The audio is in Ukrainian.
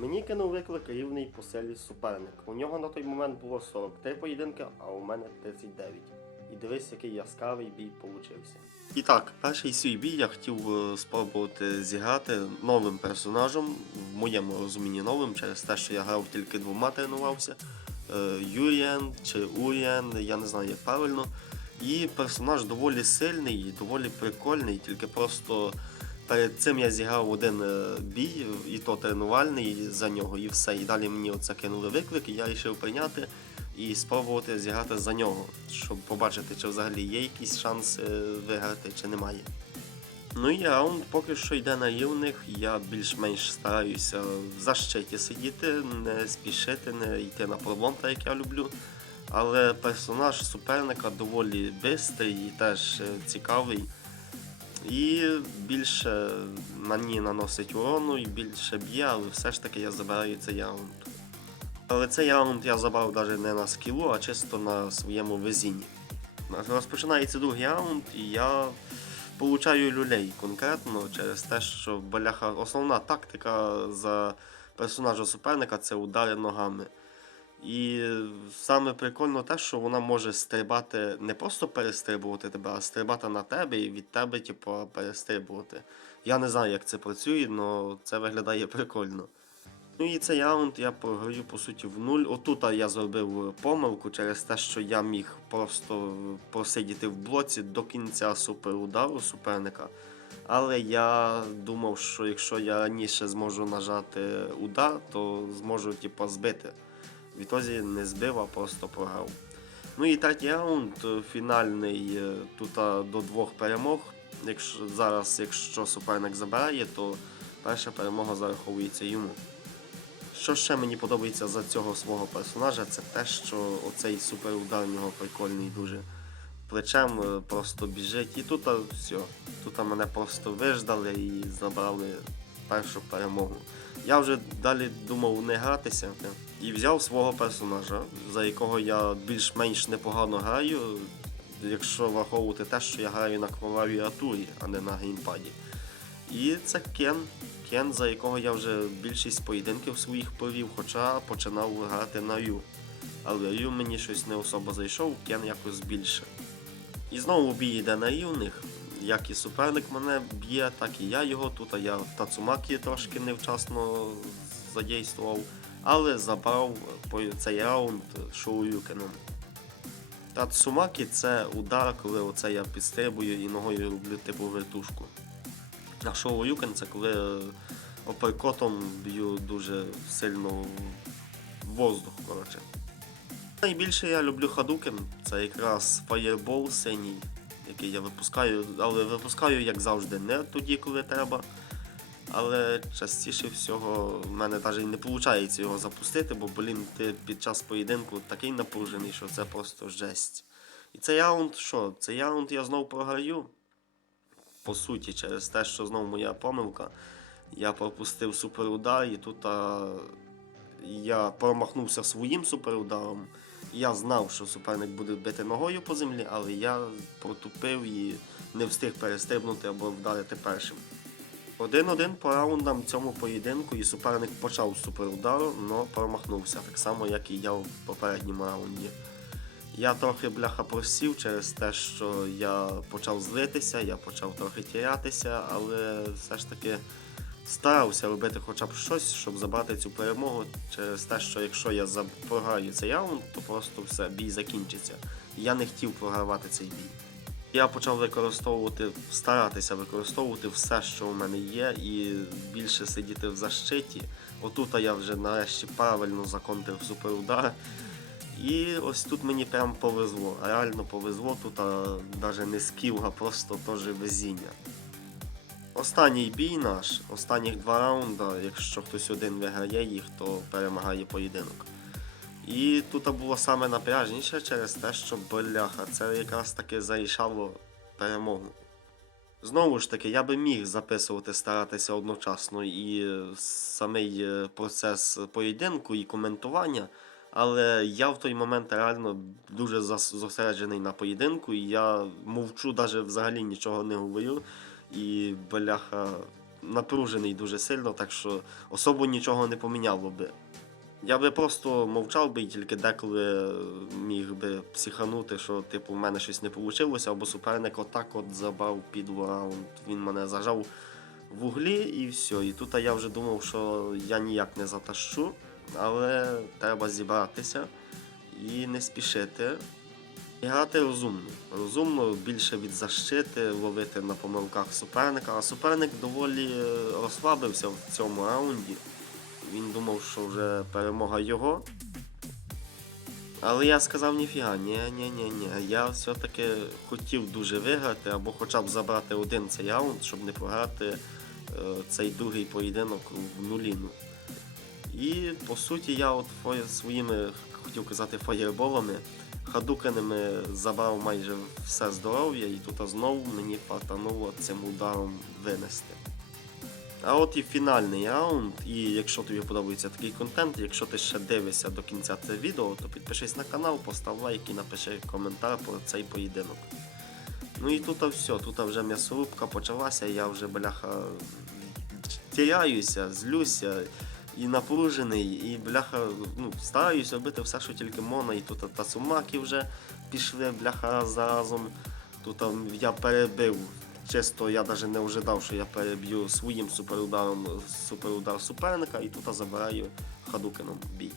Мені кинув виклик рівний по силі суперник. У нього на той момент було 43 поєдинки, а у мене 39. І дивись, який яскравий бій получився. І так, перший свій бій я хотів е, спробувати зіграти новим персонажем, в моєму розумінні новим, через те, що я грав тільки двома тренувався. Е, Юріен чи Уріен, я не знаю як правильно. І персонаж доволі сильний, доволі прикольний, тільки просто перед цим я зіграв один е, бій, і то тренувальний за нього, і все. І далі мені оце кинули виклик, і я вирішив прийняти і спробувати зіграти за нього, щоб побачити, чи взагалі є якийсь шанс е, виграти, чи немає. Ну і раунд поки що йде на рівних, я більш-менш стараюся в защиті сидіти, не спішити, не йти на пролом, так як я люблю. Але персонаж суперника доволі бистрий і теж е, цікавий. І більше мені наносить урону і більше б'є, але все ж таки я забираю цей раунд. Але цей раунд я забрав навіть не на скілу, а чисто на своєму везінні. Розпочинається другий раунд, і я получаю люлей конкретно через те, що бляха основна тактика за персонажа суперника це удари ногами. І саме прикольно те, що вона може стрибати, не просто перестрибувати тебе, а стрибати на тебе і від тебе, типу, перестрибувати. Я не знаю, як це працює, але це виглядає прикольно. Ну і цей раунд я програю по суті в нуль. Отут я зробив помилку через те, що я міг просто посидіти в блоці до кінця суперудару суперника. Але я думав, що якщо я раніше зможу нажати удар, то зможу типу, збити. Відтоді не збив, а просто програв. Ну і третій раунд, е, фінальний е, тут до двох перемог. Якщо зараз, якщо суперник забирає, то перша перемога зараховується йому. Що ще мені подобається за цього свого персонажа, це те, що оцей суперудар у нього прикольний дуже. Плечем е, просто біжить. І тут все. Тут мене просто виждали і забрали першу перемогу. Я вже далі думав не гратися і взяв свого персонажа, за якого я більш-менш непогано граю, якщо враховувати те, що я граю на клавіатурі, а не на геймпаді. І це Кен. Кен, за якого я вже більшість поєдинків своїх провів, хоча починав грати на Ю. Але Ю мені щось не особо зайшов, Кен якось більше. І знову бій йде на рівних. Як і суперник мене б'є, так і я його. Тут а я в Тацумакі трошки невчасно задействував, але забрав цей раунд Шоуюкеном. Тацумакі це удар, коли оце я підстрибую і ногою роблю типу вертушку. А Шоуюкен це коли оперкотом б'ю дуже сильно в воздух. коротше. Найбільше я люблю Хадукен, це якраз Fireball синій, який я випускаю, але випускаю, як завжди, не тоді, коли треба. Але частіше всього в мене навіть не виходить його запустити, бо блін, ти під час поєдинку такий напружений, що це просто жесть. І цей раунд що? Цей раунд я знову програю. По суті, через те, що знову моя помилка. Я пропустив суперудар, і тут а, я промахнувся своїм суперударом. Я знав, що суперник буде бити ногою по землі, але я протупив і не встиг перестрибнути або вдарити першим. Один-один по раундам цьому поєдинку і суперник почав з суперудару, але промахнувся, так само, як і я в попередньому раунді. Я трохи бляха просів через те, що я почав злитися, я почав трохи тірятися, але все ж таки старався робити хоча б щось, щоб забрати цю перемогу через те, що якщо я програю цей раунд, то просто все, бій закінчиться. Я не хотів програвати цей бій. Я почав використовувати, старатися використовувати все, що у мене є, і більше сидіти в защиті. Отут я вже нарешті правильно законтрив суперудар. І ось тут мені прям повезло. Реально повезло, тут навіть не скіл, а просто теж везіння. Останній бій наш, останніх два раунда, якщо хтось один виграє їх, то перемагає поєдинок. І тут було саме напряжніше через те, що бляха, це якраз таки зарішало перемогу. Знову ж таки, я би міг записувати, старатися одночасно і самий е, процес поєдинку і коментування, але я в той момент реально дуже зосереджений на поєдинку, і я мовчу, навіть взагалі нічого не говорю. І бляха, напружений дуже сильно, так що особо нічого не поміняло би. Я би просто мовчав би і тільки деколи міг би психанути, що типу в мене щось не вийшло, або суперник отак от забав під раунд. Він мене зажав в углі і все. І тут я вже думав, що я ніяк не затащу, але треба зібратися і не спішити. І грати розумно. Розумно більше від защити, ловити на помилках суперника. А суперник доволі е, розслабився в цьому раунді. Він думав, що вже перемога його. Але я сказав ніфіга, ні, ні, ні, ні. Я все-таки хотів дуже виграти, або хоча б забрати один цей раунд, щоб не програти е, цей другий поєдинок в нуліну. І по суті я от своїми, хотів казати, фаєрболами, хадуканими забрав майже все здоров'я, і тут знову мені фартануло цим ударом винести. А от і фінальний раунд. І якщо тобі подобається такий контент, якщо ти ще дивишся до кінця це відео, то підпишись на канал, постав лайк і напиши коментар про цей поєдинок. Ну і тут все, тут вже м'ясорубка почалася, я вже бляха тіряюся, злюся і напружений, і бляха, ну, стараюсь робити все, що тільки можна, і тут тасумаки вже пішли бляха разом. Тут я перебив. Чисто я навіть не ожидав, що я переб'ю своїм суперударом суперудар суперника і тут забираю Хадукином бій.